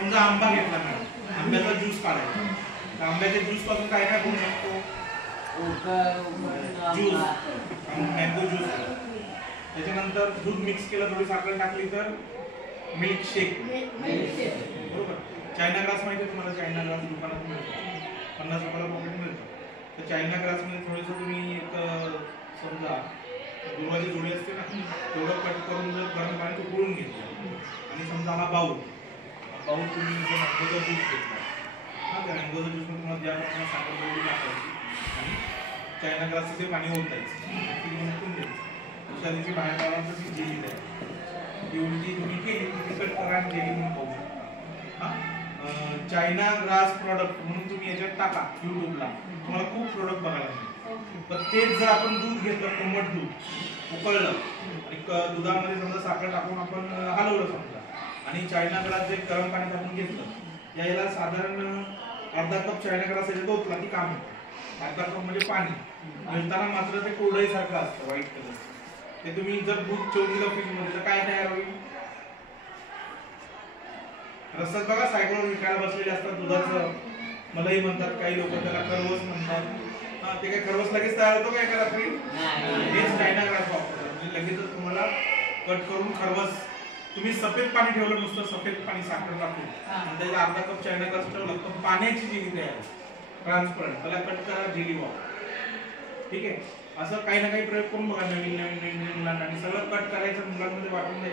समजा आंबा घेतला मॅडम, आंब्याचा ज्यूस काढायचा, तर आंब्याच्या ज्यूस पासून काय काय बनवू शकतो? Juice, mango juice. त्याच्यानंतर दूध मिक्स केलं, थोडी साखर टाकली तर मिल्क शेक. बरोबर. चायना ग्रास माहिती आहे तुम्हाला? चायना ग्रास दुकानात मिळतो, 50 रुपयाला पॉकेट मिळतो. तर चायना ग्रासमध्ये थोडंसं तुम्ही एक समजा दुर्वाची जोडी असते ना, तेवढं कट करून जर गरम पाण्यात उकळून घेतलं आणि समजा हा बाऊल तुम्ही जो मँगोचा ज्यूस घेतला, हां, त्या मँगोचा ज्यूसमध्ये तुम्हाला ज्या प्रमाणात साखर तेवढी टाकायची आणि चायना ग्रासचं ते पाणी ओतायचं, ती उकळून द्यायचं. दुसऱ्या दिवशी बाहेर काढल्यानंतर ती जेली द्यायची, ती उलटी तुम्ही केली की कट करा आणि जेली म्हणून खाऊ शकता. हां, चायना ग्रास प्रॉडक्ट म्हणून तुम्ही याच्यात टाका यूट्यूबला, तुम्हाला खूप प्रोडक्ट बघायला मिळेल. पण तेच जर आपण दूध घेतलं, कोमट दूध उकळलं आणि दुधामध्ये समजा साखर टाकून आपण हलवलं समजा आणि चायना ग्रास जे गरम पाणी टाकून घेतलं, याला साधारण अर्धा कप चायना ग्रास याच्यात ओतला की काम होतं. अर्धा कप म्हणजे पाणी घालताना मात्र ते कोरडईसारखं असतं, व्हाईट कलर. ते तुम्ही जर दूध ठेवून दिलं फ्रीजमध्ये तर काय तयार होईल? रसद बघा, सायकलवर विकायला बसलेले असतात दुधाचं, मलाही म्हणतात काही लोक, त्याला खरवस म्हणतात. ते काय खरवस लगेच तयार होतो काय करा फ्री? हेच चायना ग्रास वापरतात, म्हणजे लगेचच तुम्हाला कट करून खरवस. तुम्ही सफेद पाणी ठेवलं, नुसतं सफेद पाणी साखर टाकून आणि त्याला अर्धा कप चायना ग्रास ठेवलं, तर पाण्याची जेली तयार होते, ट्रान्सपरंट. त्याला कट करा, जेली वापर. ठीक आहे. असं काही ना काही प्रयोग करून बघा नवीन मुलांना, आणि सगळं कट करायचं, मुलांमध्ये वाटून द्यायचं.